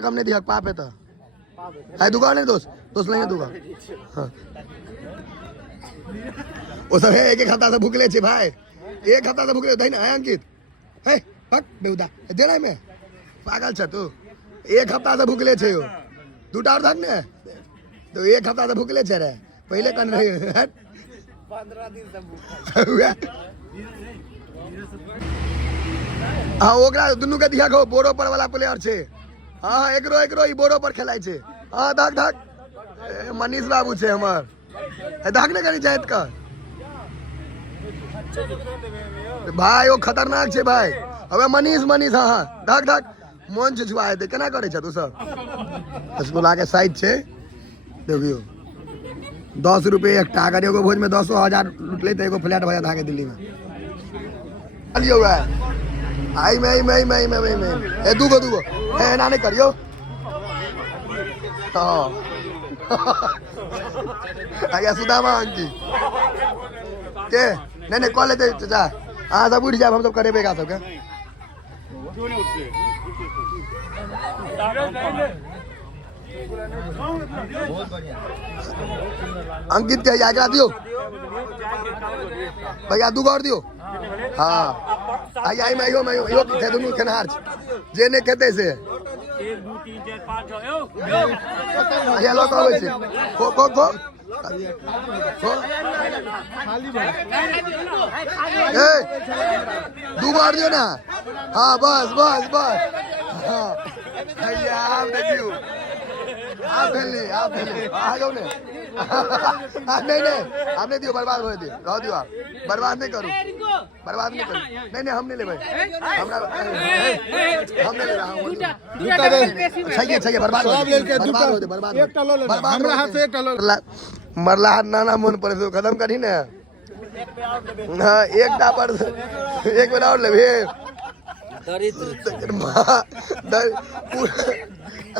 कम नहीं दिया पाप है तो है दुकान है दोस्त दोस्त नहीं है दुकान हाँ वो सब है एक हफ्ता से भूखले छे भाई एक हफ्ता से भूखले दही ना है अंकित है पक बेउदा दे रहा मैं पागल छ तू एक हफ्ता से भूखले छे दूटा और धक ने तो एक हफ्ता से भूखले छे रे पहले कन रही 15 दिन से भूखा हाँ ओकरा दुनू के दिया खो बोरो पर वाला प्लेयर छे हाँ एकरो ई बोरो पर खेलाय छे हाँ धक धक मनीष बाबू छे हमर धक ने करी जायत का भाई वो खतरनाक छे भाई अबे मनीष हाँ हाँ धक धक मन से छुआए थे केना करे छ तू सब रसगुल्ला के साइज छे देखियो 10 रुपए एक टाका एगो भोज में 10,000 लूट ले तो एगो फ्लैट भजा धाके दिल्ली में लियो भाई आई मैं ए दूगो ए ना नहीं करियो हां आया सुदामा अंकी के नहीं कॉल लेते चाचा हां सब उठ जाए हम सब करेबे का सब के क्यों नहीं उठते अंकित के आगे दियो भैया दूगो और दियो हाँ आई मैं यो किथे दोनों खनहार जे ने कहते से 1 2 3 4 5 ये लोग आवे छे को खाली भाई ए दूगो और दियो ना हाँ बस हाँ भैया आप देखियो आप पहले आ जाओ ने नहीं आपने दियो बर्बाद हो दियो रह दियो आप बर्बाद नहीं करो नहीं हम नहीं ले भाई हम नहीं ले रहा सही बर्बाद हो दे हमरा हाथ से एक लो मरला हाथ नाना मन पर तो खत्म करी ना हां एक पर एक बेर और लेबे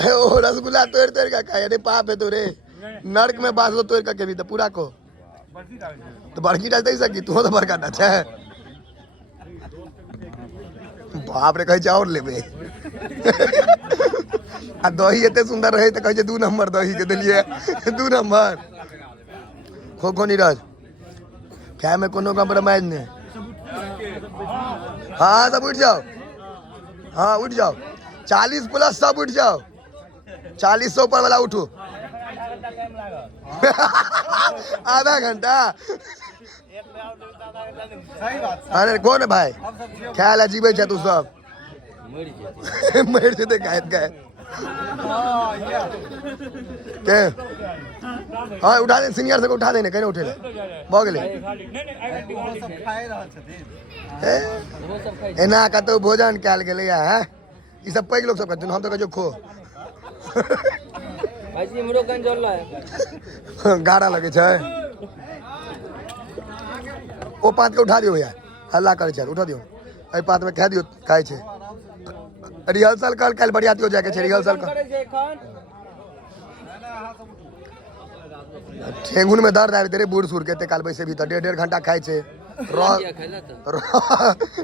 ओ रसगुल्ला तोड़ का खाए रे पाप है तो रे नरक में बास लो तोड़ का के भी तो पूरा को तो बड़की डाल दे सकी तू तो बड़का डाल है बाप रे कहे जा और लेबे आ दही एते सुंदर रहे तो कहे 2 नंबर दही के दिलिए 2 नंबर खो नीरज क्या में कोनो कंप्रोमाइज नहीं हाँ सब उठ जाओ हाँ उठ जाओ 40 प्लस सब उठ जाओ 40 से ऊपर वाला उठो आधा घंटा अरे कौन है भाई ख्याल है जीवे तू सब मर जेते गायत के हाँ उठा दे सीनियर से उठा देने कहीं उठे भ गेले एना कतौ भोजन कैल गेलै है ई सब पैग लोग सब कहते हम तो कहियो खो भाई जी हमरो कन जल है गाड़ा लगे छै ओ पात के उठा दियो भैया हल्ला करे छै उठा दियो ए पात में खा दियो खाय छै रिहर्सल कल बढ़िया दियो जाके छै रिहर्सल कर ठेंगुन में दर्द आवे तेरे बूढ़ सूर के ते काल बैसे भी तो 1.5 घंटा खाय छै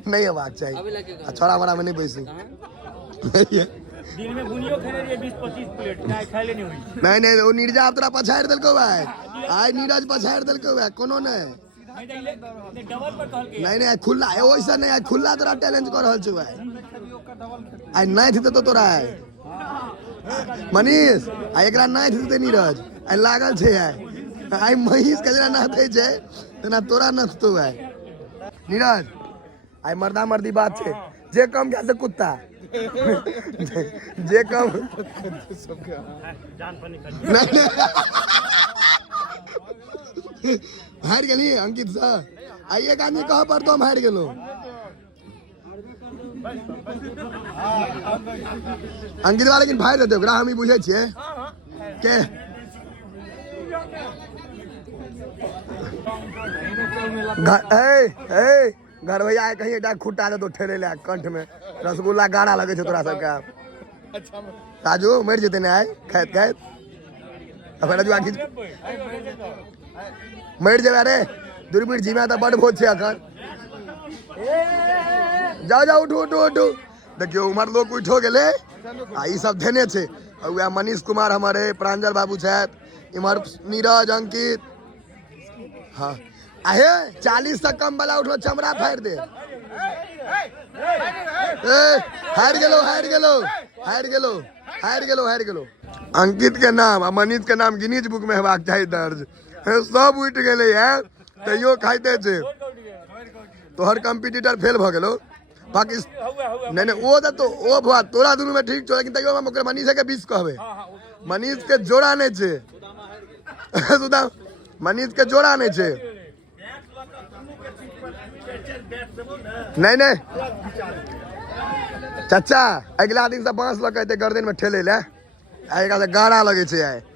नहीं हेबाक चाहिए छोड़ा बड़ा में नहीं बैसी दिन में बुनियो खेले रे 20-25 प्लेट काय खाइले नहीं होई नहीं वो नीरजा आप तोरा पछाड़ देलको भाई आइ नीरज पछाड़ देलको भाई कोनो नहीं डबल पर कहल के नहीं खुला है ओइसा नहीं है खुला तोरा चैलेंज कर रहल छु भाई आई नहीं थे तो तोरा है मनीष आ एकरा नहीं थे नीरज आई लागल छे आई महीष कजरा ना थे छे तना तोरा नथतो भाई नीरज आई मर्दा मर्दी बात छे जे कम क्या से कुत्ता जे कम हार गेली अंकित सर आई एक आदमी कह पर तो हम हार गेलो अंकित वाला लेकिन भाई देते ओकरा हम ही बुझे छिए के घर भैया कहीं डाक खुट्टा दे तो ठेले ले कंठ में रसगुल्ला गाड़ा लगे छै तोरा सबके ताजू मर जेते ने आय खाइत अब राजू आखिर मर जेबे रे दुर्बीर जीमा तो बड़ भोज छै अखन जाओ उठो देखियो उमर लोग उठो गेले ई सब देने छे। और वह मनीष कुमार हमारे प्रांजल बाबू छथि, इमहर नीरज अंकित। हाँ आहे 40 से कम वाला उठलो चमड़ा फाड़ दे। हार गेलो। अंकित के नाम आ मनीष के नाम गिनीज बुक में हेबाक चाही दर्ज। सब उठ गए हैं तैयो खाइते छे। तोहर कंपटीटर फेल भ गेलो पाकिस्तान। नहीं वो तो ओ भा तोरा दुनू में ठीक छो, लेकिन तैयो हम ओकरे मनीष के 20 कहबे। मनीष के जोड़ा नहीं छे। सुधा मनीष के जोड़ा नहीं छे। नहीं चाचा अगला दिन से बांस लगे गर्दन में ठेले ले, गाड़ा लगे छे।